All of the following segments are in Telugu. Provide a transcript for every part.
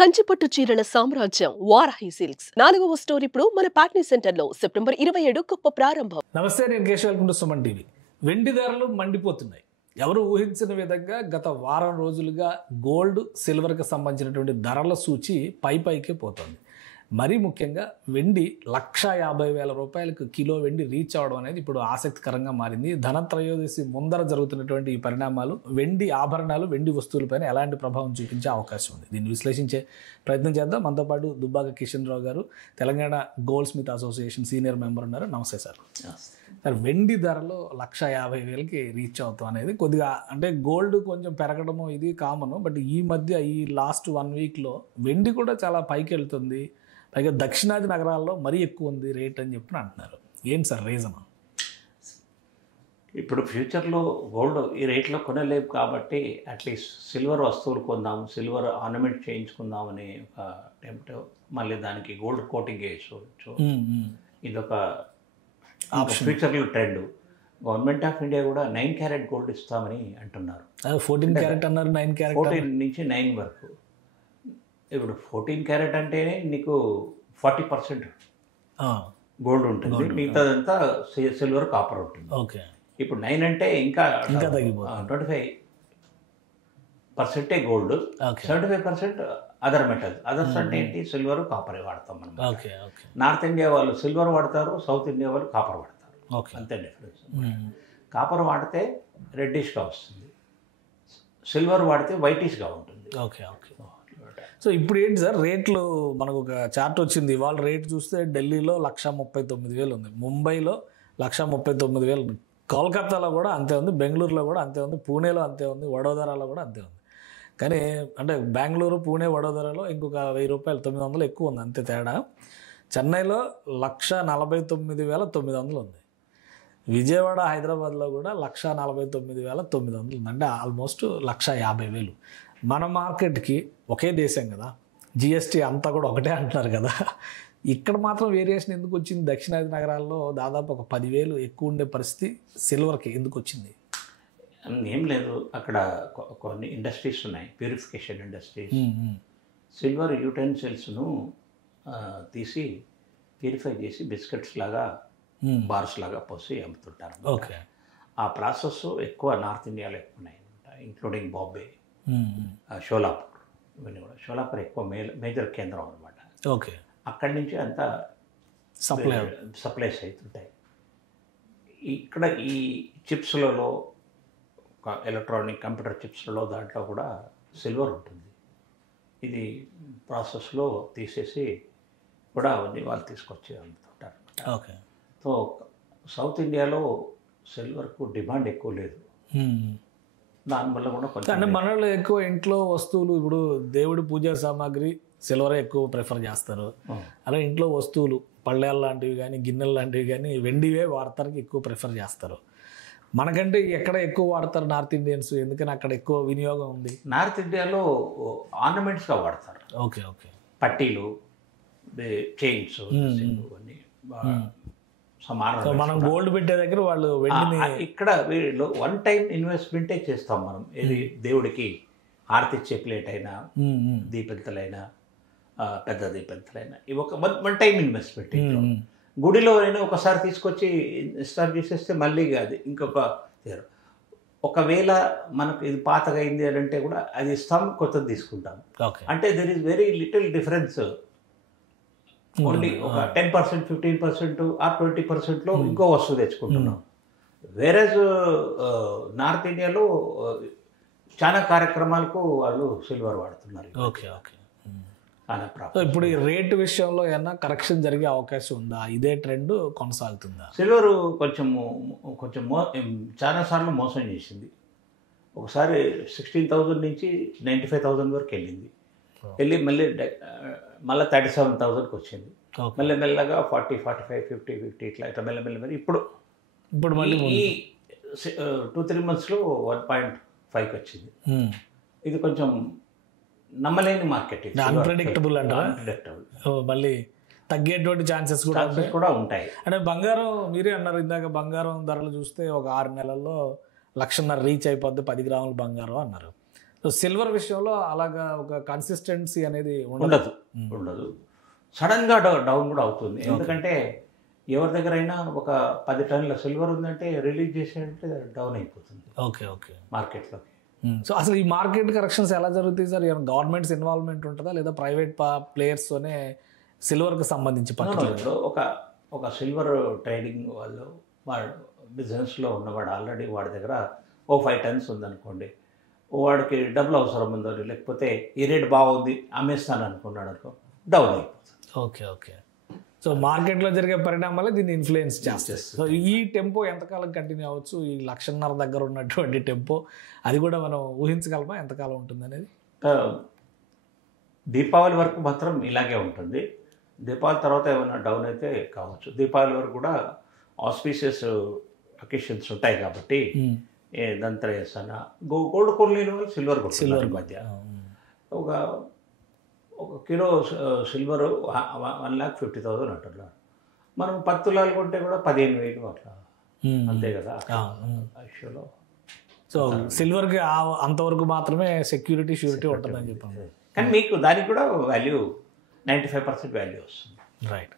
కంచిపట్టు చీరల సామ్రాజ్యం వారాహి సిల్క్స్ 4వ స్టోర్ ఇప్పుడు మన పాట్నీ సెంటర్లో సెప్టెంబర్ 27 గొప్ప ప్రారంభం. నమస్తే, నేను Keshav. Welcome to Suman TV. వెండి ధరలు మండిపోతున్నాయి. ఎవరు ఊహించిన విధంగా గత వారం రోజులుగా గోల్డ్, సిల్వర్కి సంబంధించినటువంటి ధరల సూచి పైకే పోతుంది. మరీ ముఖ్యంగా వెండి 1,50,000 రూపాయలకు కిలో వెండి రీచ్ అవ్వడం అనేది ఇప్పుడు ఆసక్తికరంగా మారింది. ధనత్రయోదశి ముందర జరుగుతున్నటువంటి ఈ పరిణామాలు వెండి ఆభరణాలు, వెండి వస్తువులపైన ఎలాంటి ప్రభావం చూపించే అవకాశం ఉంది? దీన్ని విశ్లేషించే ప్రయత్నం చేద్దాం. మనతో పాటు దుబ్బాక కిషన్ రావు గారు, Telangana gold Smith association senior member ఉన్నారు. నమస్తే సార్. సార్, వెండి ధరలో 1,50,000కి రీచ్ అవుతాం అనేది కొద్దిగా, అంటే గోల్డ్ కొంచెం పెరగడము ఇది కామన్, బట్ ఈ మధ్య ఈ లాస్ట్ 1 వీక్లో వెండి కూడా చాలా పైకి వెళ్తుంది. పైగా దక్షిణాది నగరాల్లో మరీ ఎక్కువ ఉంది రేట్ అని చెప్పి అంటున్నారు. ఏంటి సార్ రీజన్? ఇప్పుడు ఫ్యూచర్లో గోల్డ్ ఈ రేట్లో కొనలేవు కాబట్టి అట్లీస్ట్ సిల్వర్ వస్తువులు కొందాము, సిల్వర్ ఆర్నమెంట్ చేయించుకుందామని ఒక టెంప్ట్, మళ్ళీ దానికి గోల్డ్ కోటింగ్ వేసుకోవచ్చు. ఇదొక ఫ్యూచర్లో ట్రెండ్. గవర్నమెంట్ ఆఫ్ ఇండియా కూడా 9 క్యారెట్ గోల్డ్ ఇస్తామని అంటున్నారు. 14 క్యారెట్ అన్నారు, 9 క్యారెట్, 14 నుంచి 9 వరకు. ఇప్పుడు 14 క్యారెట్ అంటేనే నీకు 40% గోల్డ్ ఉంటుంది, మిగతాదంతా సిల్వర్, కాపర్ ఉంటుంది. ఓకే. ఇప్పుడు 9 అంటే ఇంకా 25% గోల్డ్, 75% అదర్ మెటల్స్. అదర్స్ అంటే ఏంటి? సిల్వర్, కాపర్ వాడతాం మనం. నార్త్ ఇండియా వాళ్ళు సిల్వర్ వాడతారు, సౌత్ ఇండియా వాళ్ళు కాపర్ వాడతారు. అంతే డిఫరెన్స్. కాపర్ వాడితే రెడ్డిష్గా వస్తుంది, సిల్వర్ వాడితే వైటిష్గా ఉంటుంది. ఓకే. సో ఇప్పుడు ఏంటి సార్ రేట్లు? మనకు ఒక చార్ట్ వచ్చింది ఇవాళ. రేట్ చూస్తే ఢిల్లీలో 1,39,000 ఉంది, ముంబైలో 1,39,000 ఉంది, కోల్కతాలో కూడా అంతే ఉంది, బెంగళూరులో కూడా అంతే ఉంది, పూణేలో అంతే ఉంది, వడోదరాలో కూడా అంతే ఉంది. కానీ అంటే బెంగళూరు, పూణే, వడోదరాలో ఇంకొక 1,000 రూపాయలు, 900 ఎక్కువ ఉంది, అంతే తేడా. చెన్నైలో 1,49,900 ఉంది, విజయవాడ, హైదరాబాద్లో కూడా 1,49,900 ఉంది, అంటే ఆల్మోస్ట్ 1,50,000. మన మార్కెట్కి ఒకే దేశం కదా, జిఎస్టీ అంతా కూడా ఒకటే అంటున్నారు కదా, ఇక్కడ మాత్రం వేరియేషన్ ఎందుకు వచ్చింది? దక్షిణాది నగరాల్లో దాదాపు ఒక 10,000 ఎక్కువ ఉండే పరిస్థితి సిల్వర్కి ఎందుకు వచ్చింది? ఏం లేదు, అక్కడ కొన్ని ఇండస్ట్రీస్ ఉన్నాయి, ప్యూరిఫికేషన్ ఇండస్ట్రీస్. సిల్వర్ యూటెన్సిల్స్ను తీసి ప్యూరిఫై చేసి బిస్కెట్స్ లాగా, బార్స్ లాగా పోసి అమ్ముతుంటారు. ఓకే. ఆ ప్రాసెస్ ఎక్కువ నార్త్ ఇండియాలో ఎక్కువ ఉన్నాయి, ఇంక్లూడింగ్ బాంబే, షోలాపూర్. ఇవన్నీ కూడా షోలాపూర్ ఎక్కువ మేజర్ కేంద్రం అనమాట. ఓకే. అక్కడి నుంచి అంతా సప్లైస్ అవుతుంటాయి. ఇక్కడ ఈ చిప్స్లలో, ఎలక్ట్రానిక్ కంప్యూటర్ చిప్స్లలో దాంట్లో కూడా సిల్వర్ ఉంటుంది. ఇది ప్రాసెస్లో తీసేసి కూడా అవన్నీ వాళ్ళు తీసుకొచ్చి అమ్ముతుంటారు. ఓకే. సో సౌత్ ఇండియాలో సిల్వర్కు డిమాండ్ ఎక్కువ లేదు, దానివల్ల కూడా కొంచెం. అంటే మనలో ఎక్కువ ఇంట్లో వస్తువులు, ఇప్పుడు దేవుడి పూజా సామాగ్రి సిల్వరే ఎక్కువ ప్రిఫర్ చేస్తారు. అలా ఇంట్లో వస్తువులు, పళ్ళేళ్ళ లాంటివి కానీ, గిన్నెలు లాంటివి కానీ వెండివే వాడతానికి ఎక్కువ ప్రిఫర్ చేస్తారు. మనకంటే ఎక్కడ ఎక్కువ వాడతారు నార్త్ ఇండియన్స్? ఎందుకని అక్కడ ఎక్కువ వినియోగం ఉంది? నార్త్ ఇండియాలో ఆర్నమెంట్స్గా వాడతారు. ఓకే. పట్టీలు, చైన్స్, అన్నీ మనం గోల్డ్ పెట్టే దగ్గర వాళ్ళు వెండిని. ఇక్కడ వీళ్ళు 1 టైం ఇన్వెస్ట్మెంటే చేస్తాం మనం. ఇది దేవుడికి ఆరతి ఇచ్చే ప్లేట్ అయినా, దీపెంతలైనా, పెద్ద దీపెంతలైనా, ఇవి ఒక 1 టైం ఇన్వెస్ట్మెంట్. గుడిలో అయినా ఒకసారి తీసుకొచ్చి స్టార్ట్ చేసేస్తే మళ్ళీ అది ఇంకొక. ఒకవేళ మనకు ఇది పాతగా అయింది అని అంటే కూడా అది ఇస్తాం, కొత్తది తీసుకుంటాం. అంటే there is very little difference. Only ఒక 10%, 15% ఆర్ 20%లో ఇంకో వస్తువు తెచ్చుకుంటున్నాం. వేరేజ్ నార్త్ ఇండియాలో చాలా కార్యక్రమాలకు వాళ్ళు సిల్వర్ వాడుతున్నారు. ఓకే. ఇప్పుడు ఈ రేటు విషయంలో ఏమన్నా కరెక్షన్ జరిగే అవకాశం ఉందా? ఇదే ట్రెండ్ కొనసాగుతుందా? సిల్వర్ కొంచెం చాలాసార్లు మోసం చేసింది. ఒకసారి 16,000 నుంచి 95,000 వరకు వెళ్ళి మళ్ళీ 37,000కి వచ్చింది. మెల్లమెల్లగా 40, 45, 50 ఇట్లా మెల్లమెల్ల ఇప్పుడు మళ్ళీ ఈ 2-3 monthsలో 1.5కి వచ్చింది. ఇది కొంచెం నమ్మలేని మార్కెట్, అన్ప్రెడిక్టబుల్ అంటారా? మళ్ళీ తగ్గేటువంటి ఛాన్సెస్ కూడా ఉంటాయి. అంటే బంగారం, మీరే అన్నారు ఇందాక, బంగారం ధరలు చూస్తే ఒక 6 నెలల్లో 1,50,000 రీచ్ అయిపోద్ది 10 గ్రాముల బంగారం అన్నారు. సో సిల్వర్ విషయంలో అలాగా ఒక కన్సిస్టెన్సీ అనేది ఉండదు. సడన్గా డౌన్ కూడా అవుతుంది. ఎందుకంటే ఎవరి దగ్గరైనా ఒక 10 టన్నుల సిల్వర్ ఉందంటే రిలీజ్ చేసేటంటే డౌన్ అయిపోతుంది ఓకే మార్కెట్లోకి. సో అసలు ఈ మార్కెట్ కరెక్షన్స్ ఎలా జరుగుతాయి సార్? గవర్నమెంట్స్ ఇన్వాల్వ్మెంట్ ఉంటుందా లేదా ప్రైవేట్ ప్లేయర్స్తోనే సిల్వర్కి సంబంధించి ఇప్పుడు ఒక సిల్వర్ ట్రేడింగ్ వాళ్ళు బిజినెస్లో ఉన్నవాడు ఆల్రెడీ వాడి దగ్గర 5 టన్స్ ఉందనుకోండి, వాడికి డబ్బులు అవసరం ఉందని, లేకపోతే ఈ రేట్ బాగుంది అమ్మేస్తాను అనుకున్నాడు అనుకో, డౌన్ అయిపోతుంది. ఓకే సో మార్కెట్లో జరిగే పరిణామాలే దీన్ని ఇన్ఫ్లుయెన్స్ చేస్తాయి. సో ఈ టెంపో ఎంతకాలం కంటిన్యూ అవ్వచ్చు? ఈ 1,50,000 దగ్గర ఉన్నటువంటి టెంపో అది కూడా మనం ఊహించగలమా ఎంతకాలం ఉంటుంది అనేది? దీపావళి వరకు మాత్రం ఇలాగే ఉంటుంది. దీపావళి తర్వాత ఏమైనా డౌన్ అయితే కావచ్చు. దీపావళి వరకు కూడా ఆస్పీషియస్ అకేషన్స్ ఉంటాయి కాబట్టి దంతరేస్ అన్న గోల్డ్ కొనలేని వాళ్ళు సిల్వర్ మధ్య ఒక కిలో సిల్వరు 1,50,000 అంటున్నారు. మనం 10 తులాలు కొంటే కూడా 15,000 అట్లా, అంతే కదా ఐషోలో. సో సిల్వర్కి అంతవరకు మాత్రమే షూరిటీ ఉంటుందని చెప్పాను. కానీ మీకు దానికి కూడా వాల్యూ 95% వాల్యూ వస్తుంది. రైట్.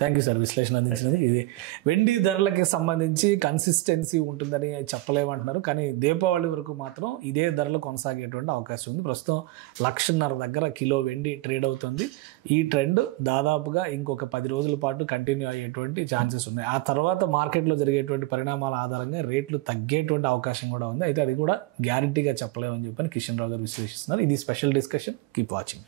థ్యాంక్ యూ సార్ విశ్లేషణ అందించినది. ఇది వెండి ధరలకి సంబంధించి కన్సిస్టెన్సీ ఉంటుందని చెప్పలేమంటున్నారు, కానీ దీపావళి వరకు మాత్రం ఇదే ధరలు కొనసాగేటువంటి అవకాశం ఉంది. ప్రస్తుతం 1,50,000 దగ్గర కిలో వెండి ట్రేడ్ అవుతుంది. ఈ ట్రెండ్ దాదాపుగా ఇంకొక 10 రోజుల పాటు కంటిన్యూ అయ్యేటువంటి ఛాన్సెస్ ఉన్నాయి. ఆ తర్వాత మార్కెట్లో జరిగేటువంటి పరిణామాల ఆధారంగా రేట్లు తగ్గేటువంటి అవకాశం కూడా ఉంది. అయితే అది కూడా గ్యారంటీగా చెప్పలేమని చెప్పని కిషన్ రావు గారు విశ్లేషిస్తున్నారు. ఇది స్పెషల్ డిస్కషన్. Keep watching.